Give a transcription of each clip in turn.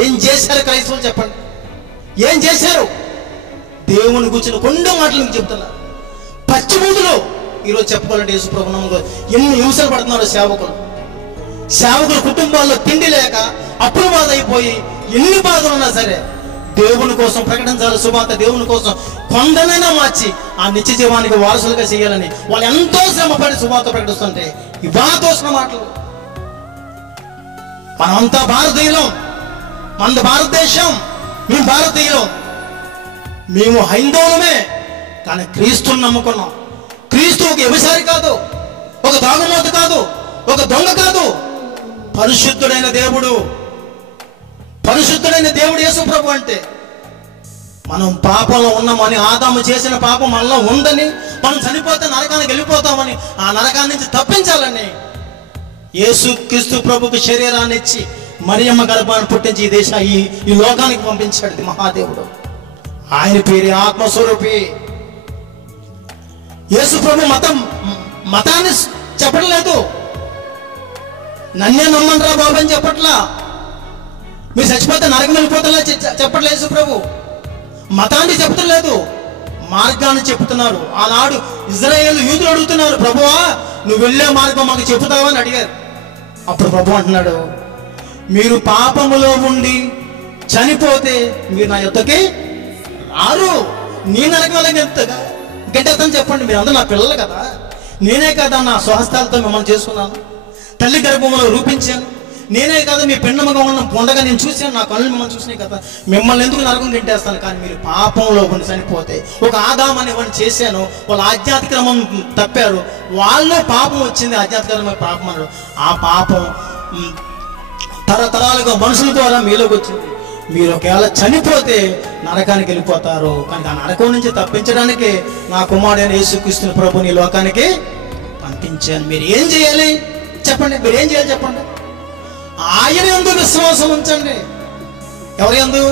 ఏం చేశారు క్రైస్తవులు చెప్పండి? ఏం చేశారు? దేవుని గురించిన కొన్ని మాటలు మీకు చెప్తున్నారు. పచ్చిబూదులో ఈరోజు చెప్పుకోవాలంటే యేసుప్రభు నమ్మకం ఎన్ని హింసలు పడుతున్నారు సేవకుల కుటుంబాల్లో తిండి లేక అప్పుల బాధ అయిపోయి ఎన్ని బాధలు ఉన్నా సరే దేవుని కోసం ప్రకటించాలి సువార్త, దేవుని కోసం కొండనైనా మార్చి ఆ నిత్య జీవానికి వారసులుగా చేయాలని వాళ్ళు ఎంతో శ్రమపడి సువార్త ప్రకటిస్తుంటే ఇవా తోసిన మాటలు. మనమంతా భారతీయులం, మన భారతదేశం, మేము భారతీయులం, మేము హైందవులమే, కానీ క్రీస్తుని నమ్ముకున్నాం. క్రీస్తు ఒక వ్యభిచారి కాదు, ఒక తాగుమోత కాదు, ఒక దొంగ కాదు, పరిశుద్ధుడైన దేవుడు. పరిశుద్ధుడైన దేవుడు యేసు ప్రభు అంటే మనం పాపంలో ఉన్నామని, ఆదాము చేసిన పాపం మనలో ఉందని, మనం చనిపోతే నరకానికి వెళ్ళిపోతామని, ఆ నరకాన్ని నుంచి తప్పించాలని యేసు క్రీస్తు ప్రభుకి శరీరాన్ని ఇచ్చి మరియమ్మ గర్భాన్ని పుట్టించి ఈ లోకానికి పంపించాడు మహాదేవుడు. ఆయన పేరు ఆత్మస్వరూపి. యేసు ప్రభు మతాన్ని చెప్పడం లేదు. నన్నే నమ్మంటారా బాబు అని చెప్పట్లా. మీరు చచ్చిపోతే నరకం వెళ్ళిపోతా చెప్పట్లేదు యేసు ప్రభు. మతాన్ని చెప్తలేదు, మార్గాన్ని చెప్తున్నారు. ఆనాడు ఇజ్రాయేలు యూదులు అడుగుతున్నారు, ప్రభువా నువ్వు వెళ్ళే మార్గం మాకు చెబుతావా అని అడిగారు. అప్పుడు ప్రభు అంటున్నాడు, మీరు పాపములో ఉండి చనిపోతే మీరు నా యొద్దకి రారు. నీ నరకం వల్ల గంటేస్తాను చెప్పండి. మీరు అందరూ నా పిల్లలు కదా, నేనే కదా నా స్వహస్తాలతో మిమ్మల్ని చేసుకున్నాను, తల్లి గర్భంలో రూపించాను, నేనే కదా మీ పిండముగా ఉన్న పొండగా నేను చూశాను, నా కళ్ళు మిమ్మల్ని చూసినాయి కదా, మిమ్మల్ని ఎందుకు నరకం గంటేస్తాను. కానీ మీరు పాపంలో ఉండి చనిపోతే ఒక ఆదాము అని ఇవన్నీ చేశాను, వాళ్ళు ఆధ్యాత్మికమం తప్పారు, వాళ్ళు పాపం వచ్చింది, ఆధ్యాత్మికమైన పాపం అన్నారు. ఆ పాపం తరతరాలుగా మనుషుల ద్వారా మీలోకి వచ్చింది. మీరు ఒకవేళ చనిపోతే నరకానికి వెళ్ళిపోతారు. కానీ ఆ నరకం నుంచి తప్పించడానికి నా కుమారుడైన యేసుక్రీస్తు ప్రభుని ఈ లోకానికి పంపించాను. మీరు ఏం చేయాలి చెప్పండి? మీరు ఏం చేయాలి చెప్పండి? ఆయన యందు విశ్వాసం ఉంచండి. ఎవరి యందు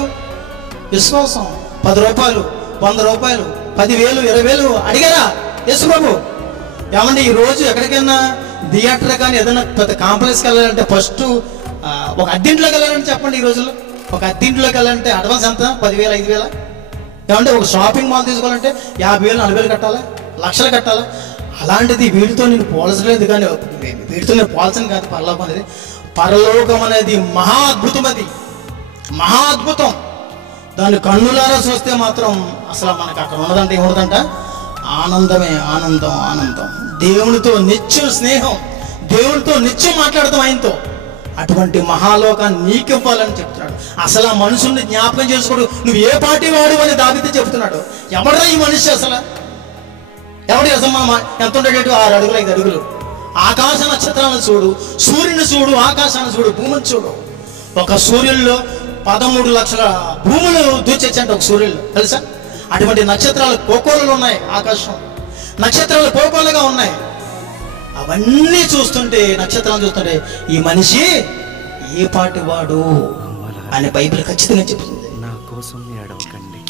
విశ్వాసం? 10 రూపాయలు, 100 రూపాయలు, 10,000, 20,000 అడిగారా యేసు ప్రభు? ఏమండి ఈరోజు ఎక్కడికైనా థియేటర్ కానీ ఏదైనా పెద్ద కాంప్లెక్స్కి వెళ్ళాలంటే ఫస్ట్ ఒక అద్దెంట్లోకి వెళ్ళాలంటే చెప్పండి, ఈ రోజుల్లో ఒక అద్దెంట్లోకి వెళ్ళాలంటే అడ్వాన్స్ ఎంత? 10,000, 5,000. ఏమంటే ఒక షాపింగ్ మాల్ తీసుకోవాలంటే 50,000, 40,000 కట్టాలా, లక్షలు కట్టాలా. అలాంటిది వీటితో నేను పోల్చలేదు, కానీ వీటితో నేను పోల్చను కాదు. పరలోకం అనేది, పరలోకం అనేది మహా అద్భుతం, అది మహా అద్భుతం. దాన్ని కన్నులారా చూస్తే మాత్రం అసలు మనకు అక్కడ ఉన్నదంటే ఏముండదంట, ఆనందమే, ఆనందం, ఆనందం. దేవునితో నిత్యం స్నేహం, దేవునితో నిత్యం మాట్లాడతాం ఆయనతో. అటువంటి మహాలోకాన్ని నీకు ఇవ్వాలని చెప్తున్నాడు. అసలు ఆ మనుషుల్ని జ్ఞాపకం చేసుకోడు. నువ్వు ఏ పార్టీ వాడు అని దావితే చెప్తున్నాడు. ఎవడరా ఈ మనిషి అసలు? ఎవడి అసలు ఎంత ఉండేటట్టు 6 అడుగులు 5 అడుగులు. ఆకాశ నక్షత్రాలను చూడు, సూర్యుని చూడు, ఆకాశాన్ని చూడు, భూమిని చూడు. ఒక సూర్యుల్లో 13 లక్షల భూములు దూచేచ్చంట ఒక సూర్యుల్లో, తెలుసా? అటువంటి నక్షత్రాలు కోకోలు ఉన్నాయి, ఆకాశం నక్షత్రాలు కోకోలుగా ఉన్నాయి. అవన్నీ చూస్తుంటే, నక్షత్రాలు చూస్తుంటే ఈ మనిషి ఏ పాటి వాడు అని బైబిల్ ఖచ్చితంగా చెప్తుంది. నా కోసం ఏడవకండి.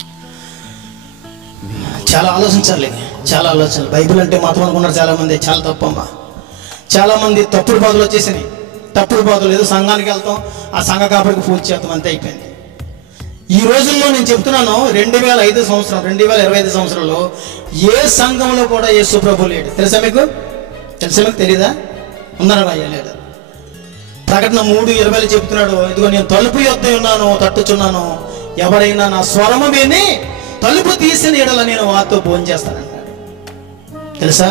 చాలా ఆలోచించాలి, చాలా ఆలోచించాలి. బైబిల్ అంటే మాత్రం అనుకున్నారు చాలా మంది. చాలా తప్పమ్మా. చాలా మంది తప్పుడు బాధలు వచ్చేసినాయి. తప్పుడు బాధలు ఏదో సంఘానికి వెళ్తాం, ఆ సంఘ కాపరికి పూజ చేస్తాం, అంతే అయిపోయింది. ఈ రోజుల్లో నేను చెప్తున్నాను, 2005 సంవత్సరం 2025 సంవత్సరంలో ఏ సంఘంలో కూడా యేసు ప్రభు లేడు. తెలుసా మీకు? తెలీదా? ఉన్నారా భయ్యా? లేదు. ప్రకటన 3:20 చెప్తున్నాడు, ఇదిగో నేను తలుపు యొద్ద ఉన్నాను, తట్టుచున్నాను, ఎవరైనా నా స్వరము విని తలుపు తీసిన ఎడల నేను వారితో భోజనం చేస్తానన్నాడు. తెలుసా?